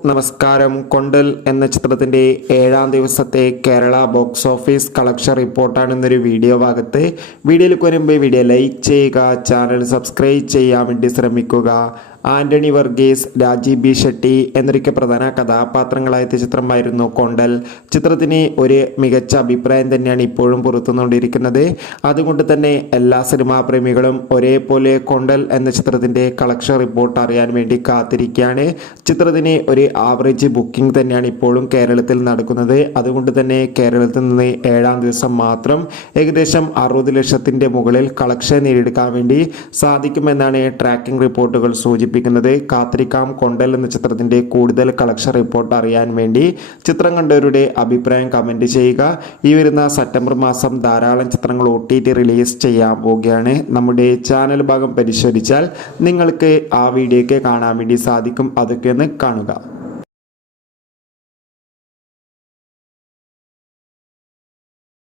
നമസ്കാരം. കൊണ്ടൽ എന്ന ചിത്രത്തിൻ്റെ 7ാം ദിവസത്തെ കേരള ബോക്സ് ഓഫീസ് കളക്ഷൻ റിപ്പോർട്ടാണ് ഇന്നൊരു വീഡിയോ ഭാഗത്ത്. വീഡിയോയിൽ വരുമ്പോൾ വീഡിയോ ലൈക്ക് ചെയ്യുക, ചാനൽ സബ്സ്ക്രൈബ് ചെയ്യാൻ വേണ്ടി ശ്രമിക്കുക. ആൻ്റണി വർഗീസ്, രാജീവ് ബി ഷെട്ടി എന്നൊക്കെ പ്രധാന കഥാപാത്രങ്ങളായ ചിത്രമായിരുന്നു കൊണ്ടൽ. ചിത്രത്തിന് ഒരു മികച്ച അഭിപ്രായം തന്നെയാണ് ഇപ്പോഴും പുറത്തുകൊണ്ടിരിക്കുന്നത്. അതുകൊണ്ട് തന്നെ എല്ലാ സിനിമാ പ്രേമികളും ഒരേപോലെ കൊണ്ടൽ എന്ന ചിത്രത്തിൻ്റെ കളക്ഷൻ റിപ്പോർട്ട് അറിയാൻ വേണ്ടി കാത്തിരിക്കുകയാണ്. ചിത്രത്തിന് ഒരു ആവറേജ് ബുക്കിംഗ് തന്നെയാണ് ഇപ്പോഴും കേരളത്തിൽ നടക്കുന്നത്. അതുകൊണ്ട് തന്നെ കേരളത്തിൽ നിന്ന് 7ാം ദിവസം മാത്രം ഏകദേശം 60 ലക്ഷത്തിൻ്റെ മുകളിൽ കളക്ഷൻ നേടിയെടുക്കാൻ വേണ്ടി സാധിക്കുമെന്നാണ് ട്രാക്കിംഗ് റിപ്പോർട്ടുകൾ സൂചിപ്പിക്കുന്നത്. കാത്തിരിക്കാം കൊണ്ടൽ എന്ന ചിത്രത്തിൻ്റെ കൂടുതൽ കളക്ഷൻ റിപ്പോർട്ട് അറിയാൻ വേണ്ടി. ചിത്രം കണ്ടവരുടെ അഭിപ്രായം കമൻറ്റ് ചെയ്യുക. ഈ വരുന്ന സെപ്റ്റംബർ മാസം ധാരാളം ചിത്രങ്ങൾ OTT റിലീസ് ചെയ്യാൻ പോവുകയാണ്. നമ്മുടെ ചാനൽ ഭാഗം പരിശോധിച്ചാൽ നിങ്ങൾക്ക് ആ വീഡിയോയ്ക്ക് കാണാൻ വേണ്ടി സാധിക്കും. അതൊക്കെ ഒന്ന് കാണുക.